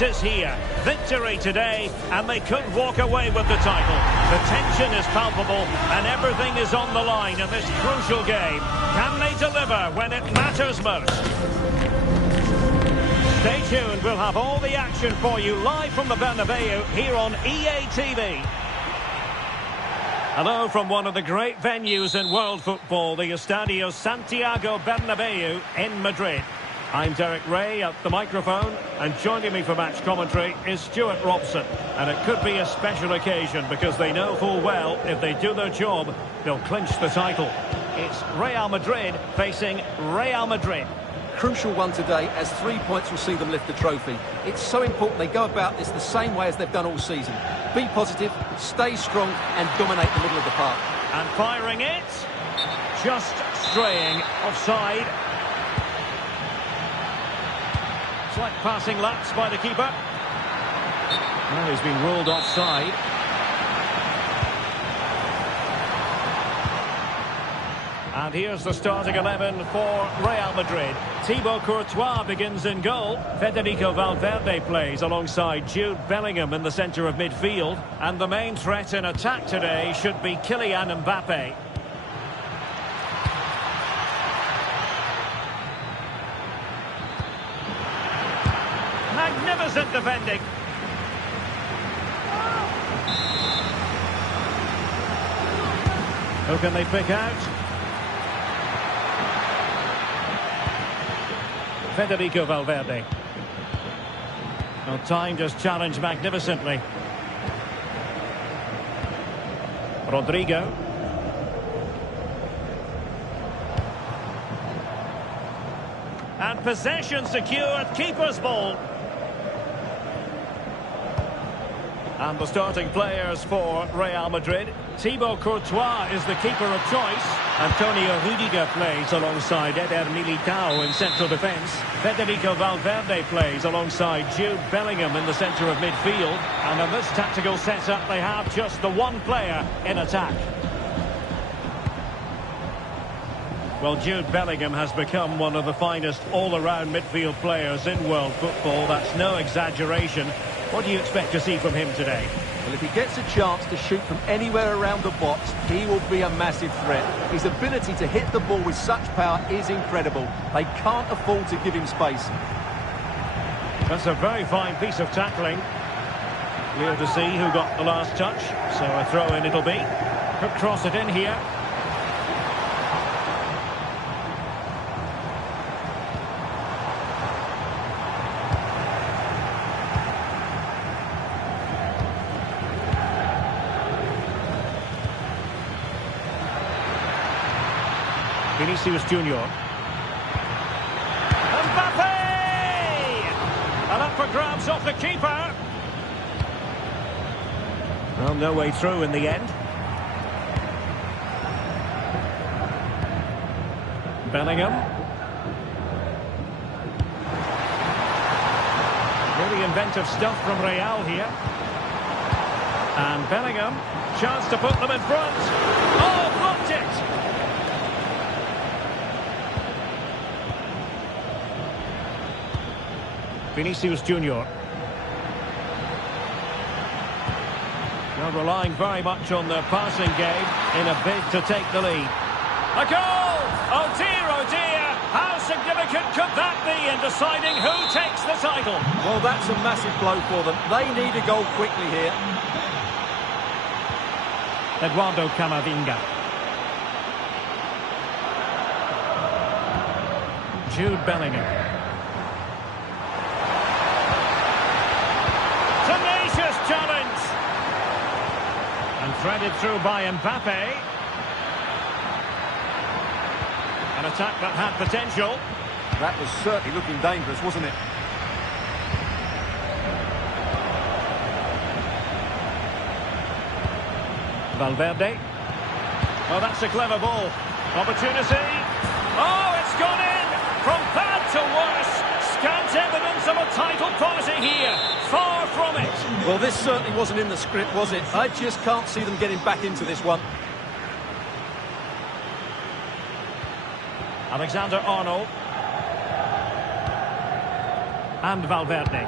moment is here. Victory today, and they could walk away with the title. The tension is palpable, and everything is on the line in this crucial game. Can they deliver when it matters most? Stay tuned, we'll have all the action for you live from the Bernabeu here on EA TV. Hello from one of the great venues in world football, the Estadio Santiago Bernabeu in Madrid. I'm Derek Ray at the microphone, and joining me for match commentary is Stuart Robson. And it could be a special occasion because they know full well if they do their job, they'll clinch the title. It's Real Madrid facing Real Madrid. Crucial one today, as 3 points will see them lift the trophy. It's so important they go about this the same way as they've done all season. Be positive, stay strong and dominate the middle of the park. And firing it, just straying offside. Slight passing lapse by the keeper. Well, he's been ruled offside. And here's the starting 11 for Real Madrid. Thibaut Courtois begins in goal. Federico Valverde plays alongside Jude Bellingham in the centre of midfield. And the main threat in attack today should be Kylian Mbappe. Magnificent defending. Who can they pick out? Federico Valverde. Well, timed his challenge magnificently. Rodrigo. And possession secured, keeper's ball. And the starting players for Real Madrid. Thibaut Courtois is the keeper of choice. Antonio Rüdiger plays alongside Eder Militao in central defence. Federico Valverde plays alongside Jude Bellingham in the centre of midfield. And in this tactical setup, they have just the one player in attack. Well, Jude Bellingham has become one of the finest all-around midfield players in world football. That's no exaggeration. What do you expect to see from him today? Well, if he gets a chance to shoot from anywhere around the box, he will be a massive threat. His ability to hit the ball with such power is incredible. They can't afford to give him space. That's a very fine piece of tackling. We're to see who got the last touch. So a throw-in it'll be. Could cross it in here. Vinicius Junior. Mbappe! And up for grabs off the keeper. Well, no way through in the end. Bellingham. Really inventive stuff from Real here. And Bellingham, chance to put them in front. Oh, blocked it! Vinicius Junior. Now relying very much on their passing game in a bid to take the lead. A goal! Oh dear, how significant could that be in deciding who takes the title? Well, that's a massive blow for them. They need a goal quickly here. Eduardo Camavinga. Jude Bellingham. Tenacious challenge. And threaded through by Mbappe. An attack that had potential. That was certainly looking dangerous, wasn't it? Valverde. Oh, that's a clever ball. Opportunity. Oh, it's gone in. From bad to worse. Scant evidence of a title party here. Far from it. Well, this certainly wasn't in the script, was it? I just can't see them getting back into this one. Alexander-Arnold. And Valverde.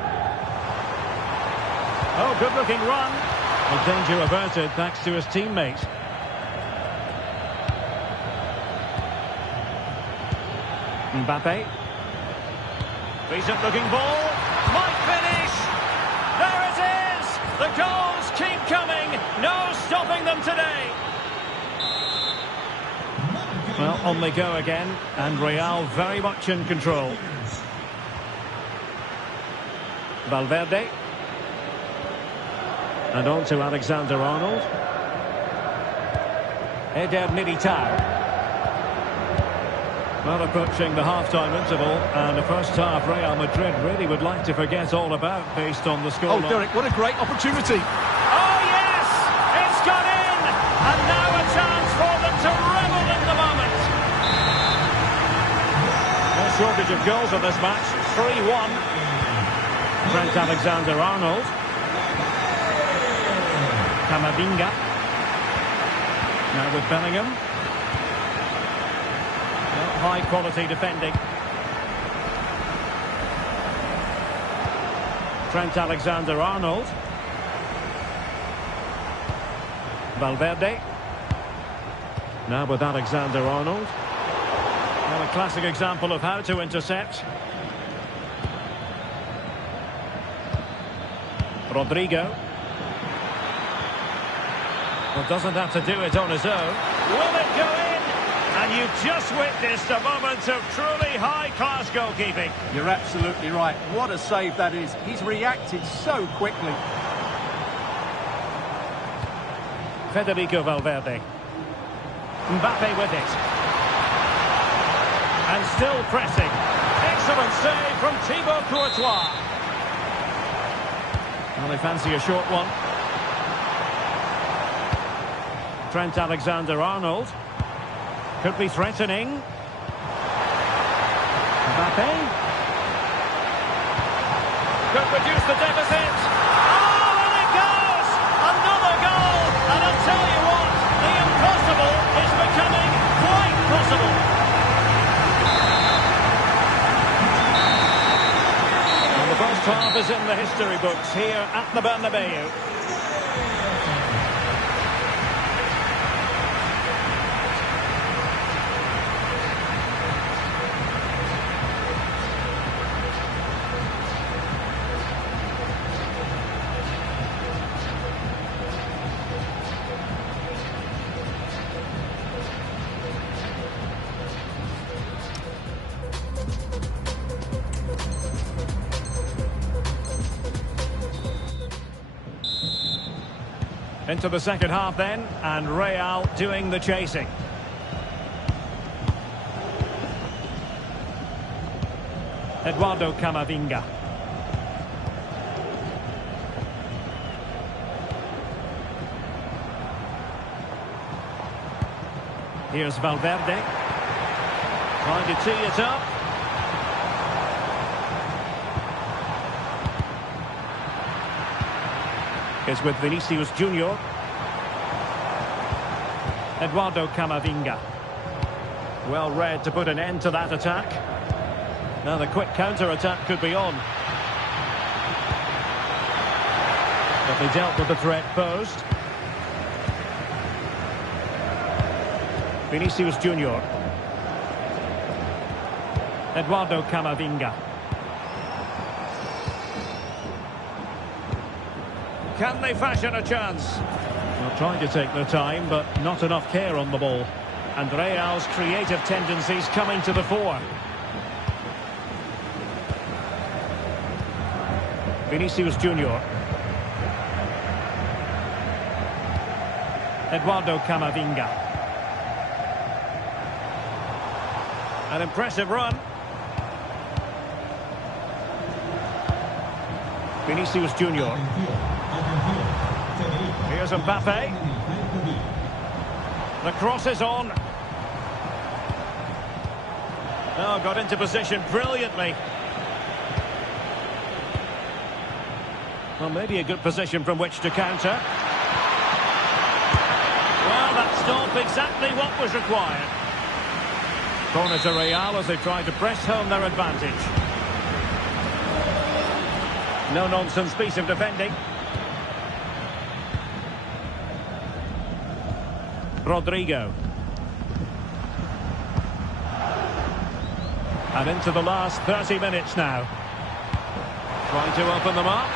Oh, good-looking run. The danger averted thanks to his teammate. Mbappe. Decent-looking ball. Might finish. There it is. The goals keep coming. No stopping them today. Well, on they go again, and Real very much in control. Valverde. And on to Alexander-Arnold. Eder Militao. Well, approaching the half-time interval, and the first half Real Madrid really would like to forget all about based on the score. Oh, Derek, what a great opportunity. Oh, yes! It's got in! And now a chance for them to revel in the moment. No shortage of goals in this match. 3-1. Trent Alexander-Arnold. Camavinga. Now with Bellingham. High quality defending. Trent Alexander-Arnold. Valverde. Now with Alexander-Arnold. Well, a classic example of how to intercept. Rodrigo. Well, doesn't have to do it on his own. Will it go in? And you've just witnessed a moment of truly high-class goalkeeping. You're absolutely right. What a save that is. He's reacted so quickly. Federico Valverde. Mbappe with it. And still pressing. Excellent save from Thibaut Courtois. Well, they fancy a short one. Trent Alexander-Arnold. Could be threatening. Mbappe. Could reduce the deficit. Oh, and it goes! Another goal! And I'll tell you what, the impossible is becoming quite possible. And the first half is in the history books here at the Bernabeu. Into the second half then, and Real doing the chasing. Eduardo Camavinga. Here's Valverde. Trying to tee it up. Is with Vinicius Junior. Eduardo Camavinga. Well read to put an end to that attack. Now the quick counter-attack could be on. But they dealt with the threat posed. Vinicius Junior. Eduardo Camavinga. Can they fashion a chance? Well, trying to take their time, but not enough care on the ball. And Real's creative tendencies coming to the fore. Vinicius Junior. Eduardo Camavinga. An impressive run. Vinicius Junior. Here's Mbappe. The cross is on. Oh, got into position brilliantly. Well, maybe a good position from which to counter. Well, that stop exactly what was required. Corner to Real as they try to press home their advantage. No-nonsense piece of defending. Rodrigo. And into the last 30 minutes now. Trying to open them up.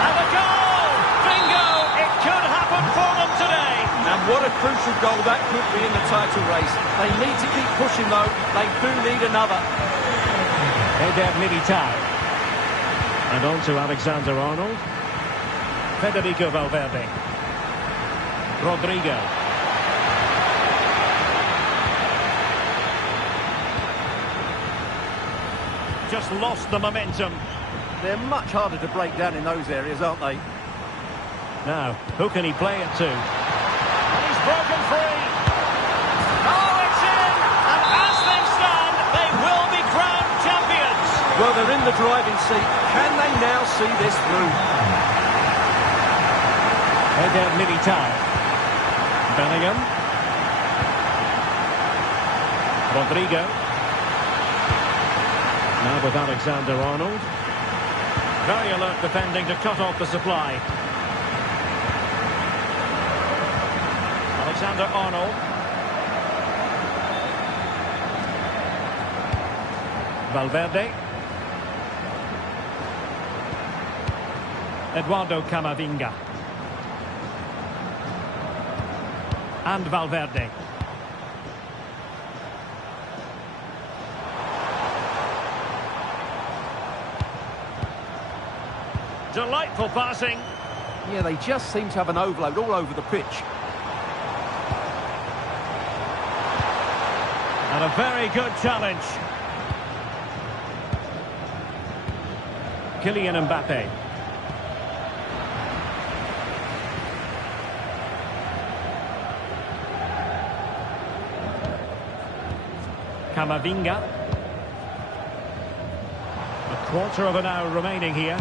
And a goal! Bingo! It could happen for them today. And what a crucial goal that could be in the title race. They need to keep pushing though. They do need another. Eder Militao. And on to Alexander-Arnold. Federico Valverde. Rodrigo. Just lost the momentum. They're much harder to break down in those areas, aren't they? Now, who can he play it to? And he's broken free. Oh, it's in! And as they stand, they will be crowned champions. Well, they're in the driving seat. Can they now see this through? Eder Militao. Bellingham. Rodrigo. Now with Alexander-Arnold. Very alert defending to cut off the supply. Alexander-Arnold. Valverde. Eduardo Camavinga. And Valverde. Delightful passing. Yeah, they just seem to have an overload all over the pitch. And a very good challenge. Kylian Mbappe. Camavinga. A quarter of an hour remaining here.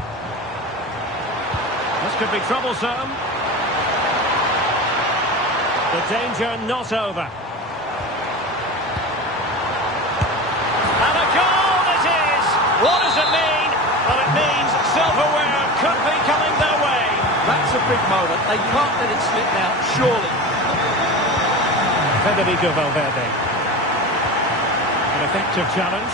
This could be troublesome. The danger not over. And a goal it is! What does it mean? Well, it means silverware could be coming their way. That's a big moment. They can't let it slip now, surely. Federico Valverde. An effective challenge.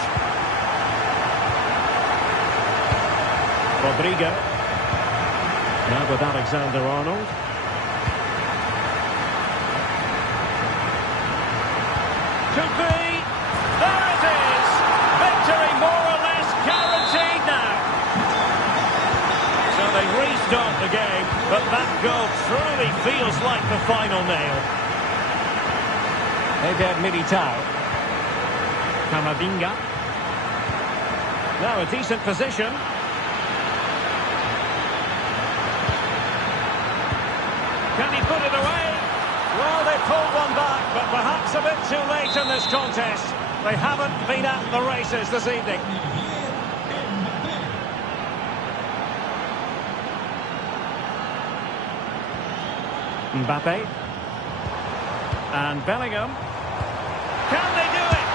Rodrigo. Now with Alexander-Arnold. Could be. There it is. Victory more or less guaranteed now. So they restart the game, but that goal truly feels like the final nail. Eder Militao. Camavinga. Now a decent position. Can he put it away? Well, they pulled one back, but perhaps a bit too late in this contest. They haven't been at the races this evening. Mbappe. And Bellingham. Can they do it?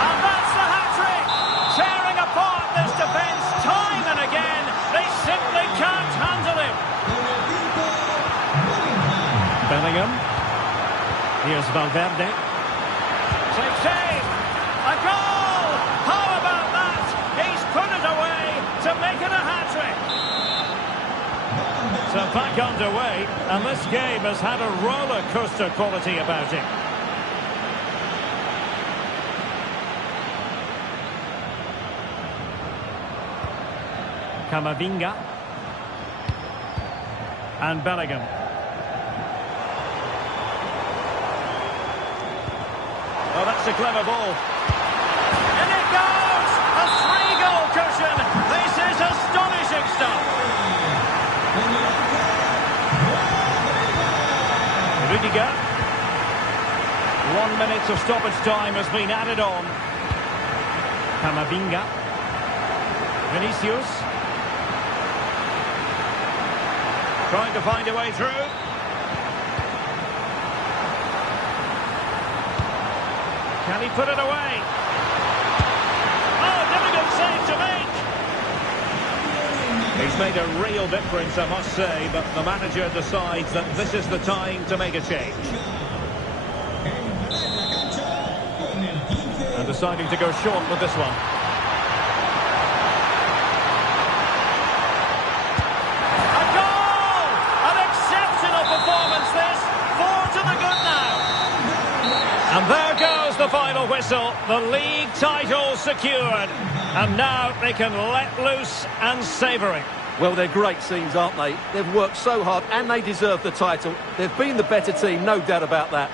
And that's the hat-trick! Tearing apart this defence time and again. They simply can't handle him. Bellingham. Here's Valverde. Save! A goal! How about that? He's put it away to make it a hat-trick. So back underway, and this game has had a roller coaster quality about it. Camavinga. And Bellingham. Oh, that's a clever ball. And it goes! A 3-goal cushion. This is astonishing stuff. Rudiger. 1 minute of stoppage time has been added on. Camavinga. Vinicius. Trying to find a way through. Can he put it away? Oh, difficult save to make. He's made a real difference, I must say, but the manager decides that this is the time to make a change. And deciding to go short with this one. A goal! An exceptional performance this. 4 to the good now. And there goes the final whistle. The league title secured. And now they can let loose and savour it. Well, they're great scenes, aren't they? They've worked so hard and they deserve the title. They've been the better team, no doubt about that.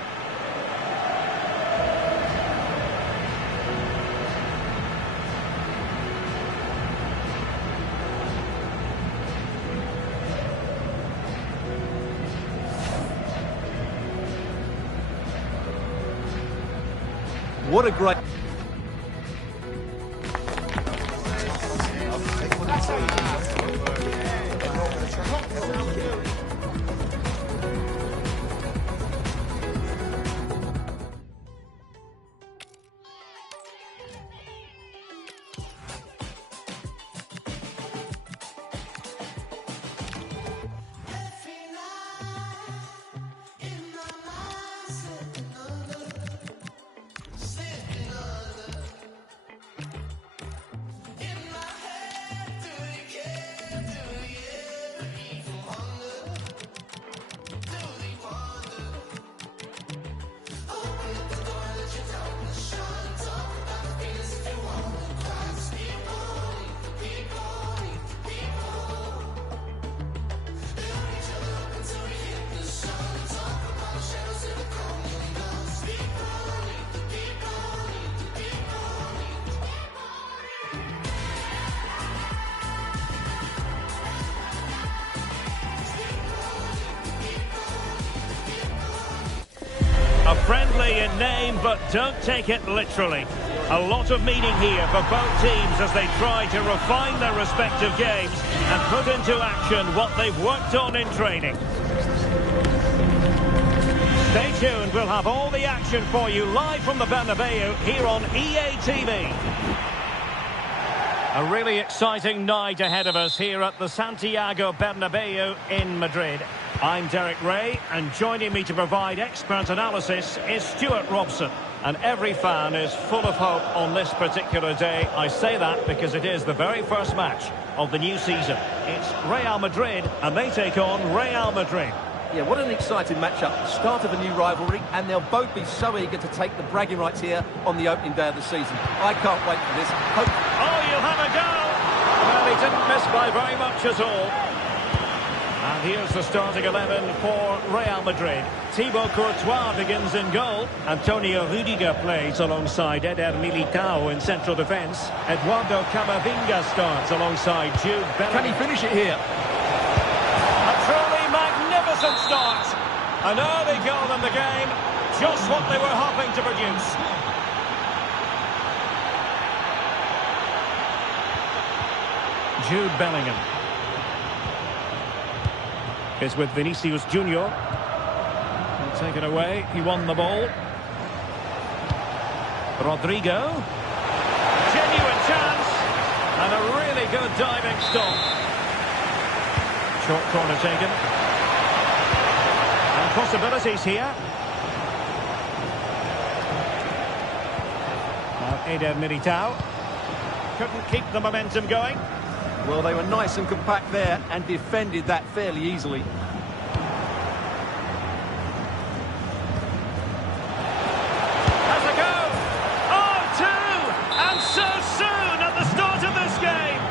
What a great... A friendly in name, but don't take it literally. A lot of meaning here for both teams as they try to refine their respective games and put into action what they've worked on in training. Stay tuned, we'll have all the action for you live from the Bernabeu here on EA TV. A really exciting night ahead of us here at the Santiago Bernabeu in Madrid. I'm Derek Ray, and joining me to provide expert analysis is Stuart Robson. And every fan is full of hope on this particular day. I say that because it is the very first match of the new season. It's Real Madrid, and they take on Real Madrid. Yeah, what an exciting matchup. Start of a new rivalry, and they'll both be so eager to take the bragging rights here on the opening day of the season. I can't wait for this. Oh, you'll have a go! Well, he didn't miss by very much at all. And here's the starting 11 for Real Madrid. Thibaut Courtois begins in goal. Antonio Rudiger plays alongside Eder Militao in central defence. Eduardo Camavinga starts alongside Jude Bellingham. Can he finish it here? A truly magnificent start. An early goal in the game. Just what they were hoping to produce. Jude Bellingham is with Vinicius Junior. He'll take it away. He won the ball. Rodrigo. Genuine chance. And a really good diving stop. Short corner taken. And possibilities here. Now Eder Militao. Couldn't keep the momentum going. Well, they were nice and compact there and defended that fairly easily. Has a go! Oh, two! And so soon at the start of this game!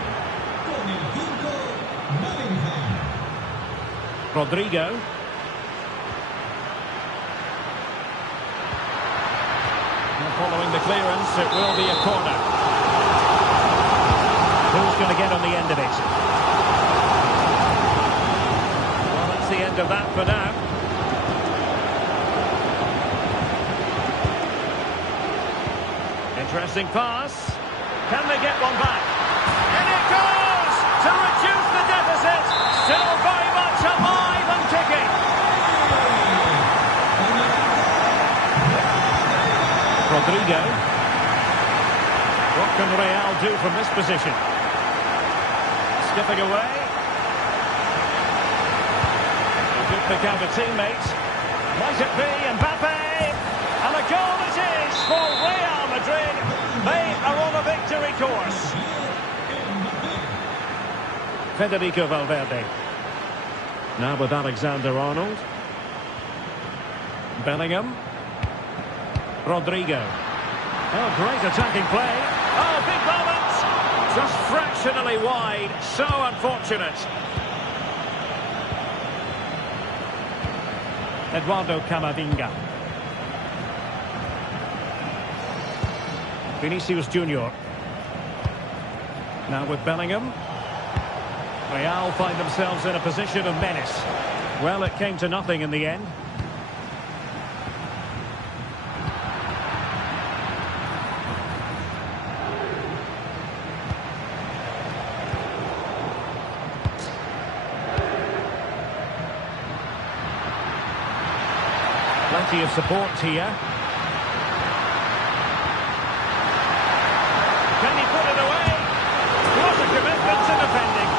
Rodrigo. And following the clearance, it will be a corner. Who's going to get on the end of it? Well, that's the end of that for now. Interesting pass. Can they get one back? And it goes to reduce the deficit. Still very much alive and kicking. Rodrigo. What can Real do from this position? Skipping away. pick out a teammate. Might it be Mbappe? And a goal it is for Real Madrid. They are on a victory course. Federico Valverde. Now with Alexander-Arnold. Bellingham. Rodrigo. Oh, great attacking play. Oh, big moment. Just fractionally wide. So unfortunate. Eduardo Camavinga. Vinicius Junior. Now with Bellingham. Real find themselves in a position of menace. Well, it came to nothing in the end. Plenty of support here. Can he put it away? What a commitment to defending.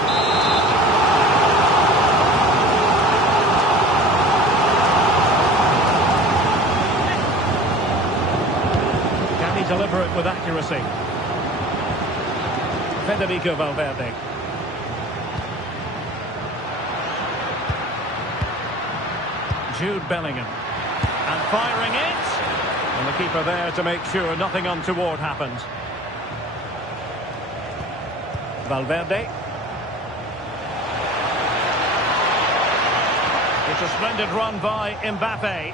Can he deliver it with accuracy? Federico Valverde. Jude Bellingham. And firing it. And the keeper there to make sure nothing untoward happened. Valverde. It's a splendid run by Mbappe.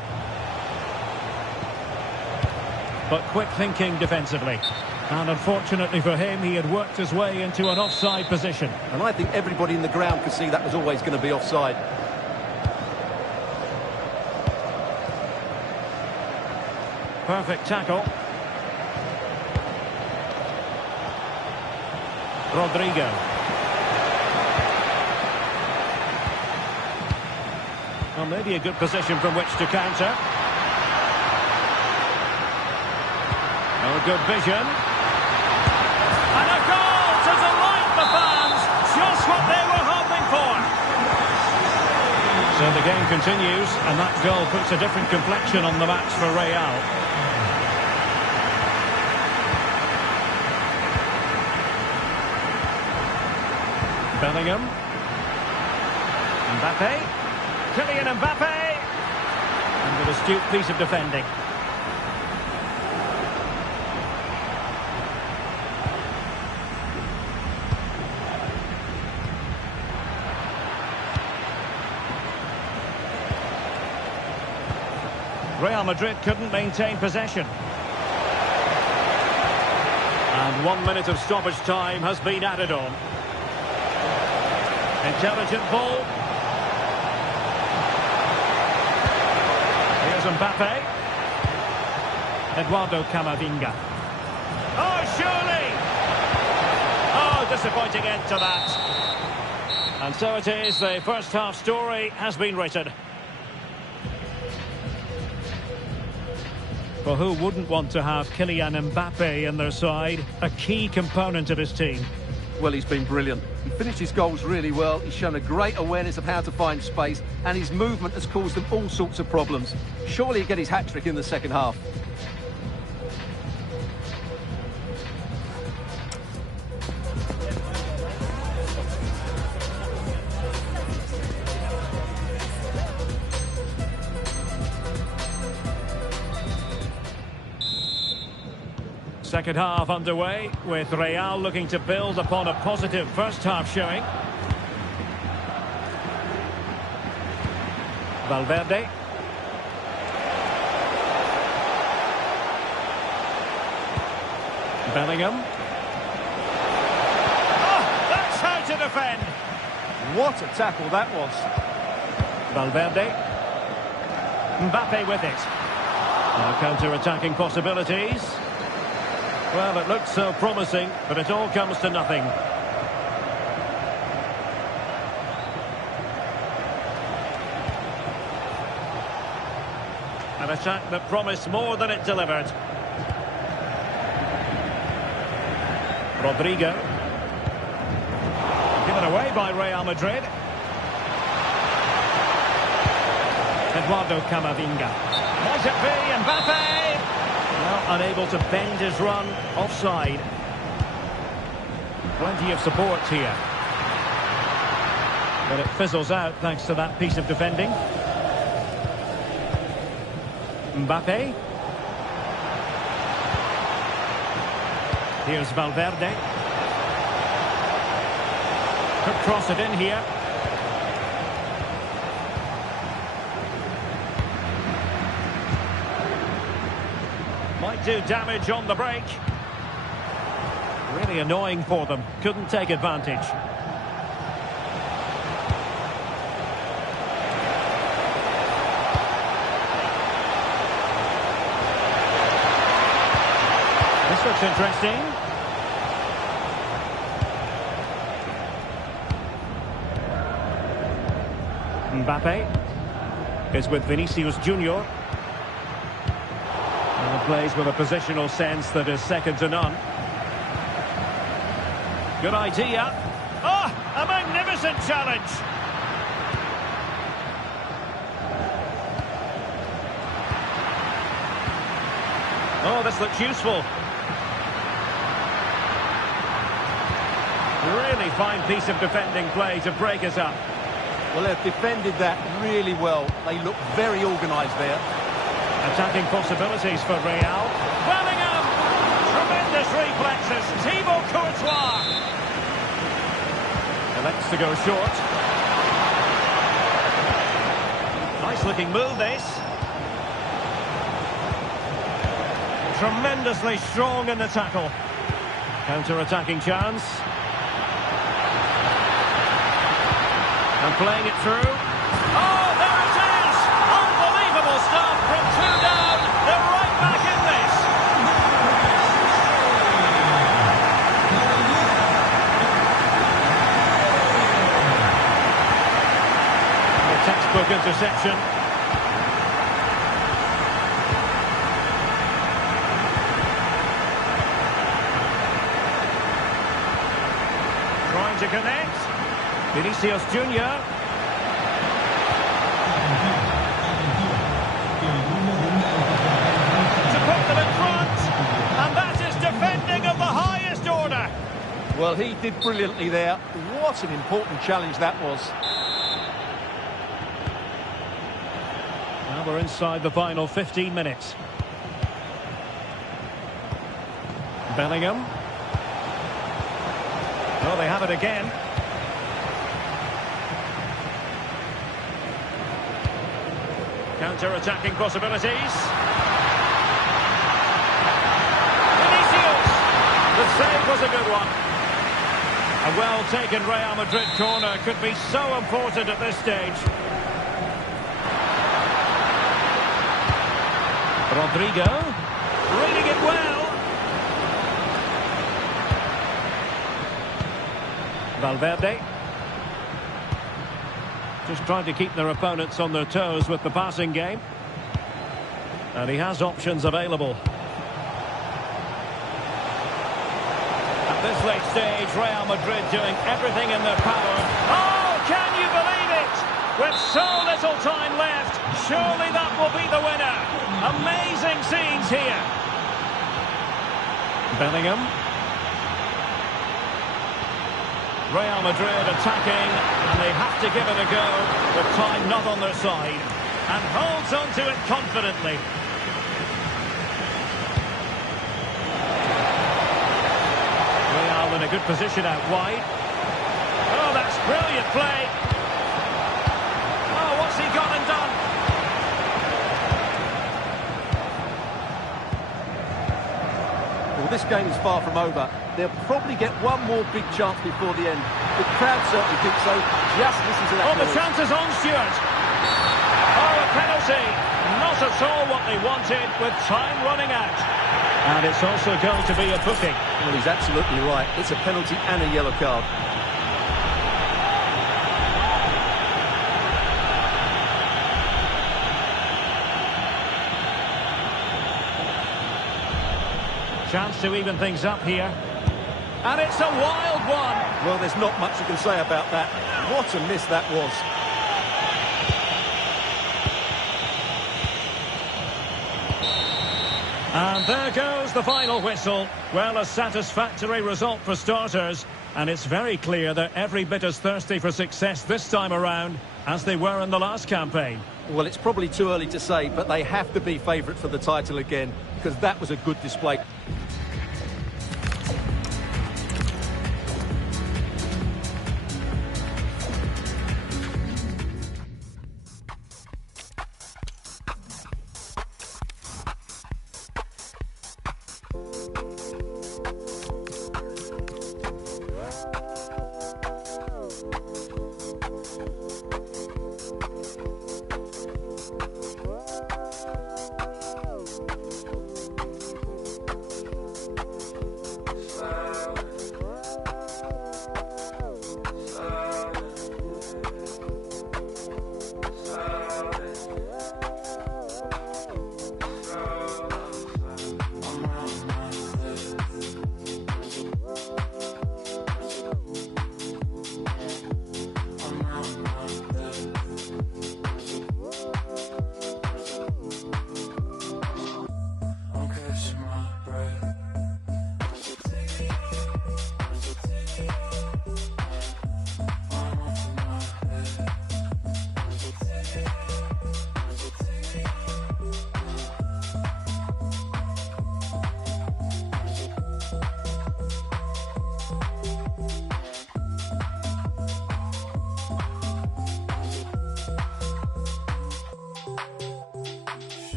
But quick thinking defensively. And unfortunately for him, he had worked his way into an offside position. And I think everybody in the ground could see that was always going to be offside. Perfect tackle. Rodrigo. Well, maybe a good position from which to counter. Oh, good vision. And a goal to delight the fans. Just what they were hoping for. So the game continues, and that goal puts a different complexion on the match for Real. Bellingham. Mbappe. Kylian Mbappe. And with an astute piece of defending. Real Madrid couldn't maintain possession. And 1 minute of stoppage time has been added on. Intelligent ball. Here's Mbappe. Eduardo Camavinga. Oh, surely! Oh, disappointing end to that. And so it is, the first half story has been written. Well, who wouldn't want to have Kylian Mbappe in their side? A key component of his team. Well, he's been brilliant. He finished his goals really well. He's shown a great awareness of how to find space, and his movement has caused them all sorts of problems. Surely he'll get his hat-trick in the second half. Second half underway, with Real looking to build upon a positive first half showing. Valverde. Bellingham. Oh, that's how to defend. What a tackle that was. Valverde. Mbappe with it. Now counter-attacking possibilities. Well, it looked so promising, but it all comes to nothing. An attack that promised more than it delivered. Rodrigo. Given away by Real Madrid. Eduardo Camavinga. Might it be Mbappe? Well, unable to bend his run. Offside. Plenty of support here. But it fizzles out thanks to that piece of defending. Mbappe. Here's Valverde. Could cross it in here. Might do damage on the break. Really annoying for them. Couldn't take advantage. This looks interesting. Mbappe is with Vinicius Junior. And plays with a positional sense that is second to none. Good idea. Oh, a magnificent challenge. Oh, this looks useful. Really fine piece of defending play to break us up. Well, they've defended that really well. They look very organised there. Attacking possibilities for Real. Bellingham! Tremendous reflexes. Thibaut Courtois. Elects to go short. Nice looking move, this. Tremendously strong in the tackle. Counter-attacking chance. And playing it through. Oh, there it is! Unbelievable stuff from two down. They're right back in this. A textbook interception. Trying to connect. Vinicius Junior. To put them in front. And that is defending of the highest order. Well, he did brilliantly there. What an important challenge that was. Now we're inside the final 15 minutes. Bellingham. Oh, they have it again. Counter-attacking possibilities. Vinicius! The save was a good one. A well-taken Real Madrid corner could be so important at this stage. Rodrigo. Reading it well. Valverde. Just trying to keep their opponents on their toes with the passing game. And he has options available. At this late stage, Real Madrid doing everything in their power. Oh, can you believe it? With so little time left, surely that will be the winner. Amazing scenes here. Bellingham. Real Madrid attacking, and they have to give it a go, with time not on their side, and holds on to it confidently. Real in a good position out wide. Oh, that's brilliant play. Oh, what's he gone and done? Well, this game is far from over. They'll probably get one more big chance before the end. The crowd certainly think so. Just listen to that. Oh, the chance is on, Stuart. Oh, a penalty. Not at all what they wanted, with time running out. And it's also going to be a booking. Well, he's absolutely right. It's a penalty and a yellow card. Chance to even things up here. And it's a wild one. Well, there's not much you can say about that. What a miss that was. And there goes the final whistle. Well, a satisfactory result for starters. And it's very clear they're every bit as thirsty for success this time around as they were in the last campaign. Well, it's probably too early to say, but they have to be favourite for the title again, because that was a good display.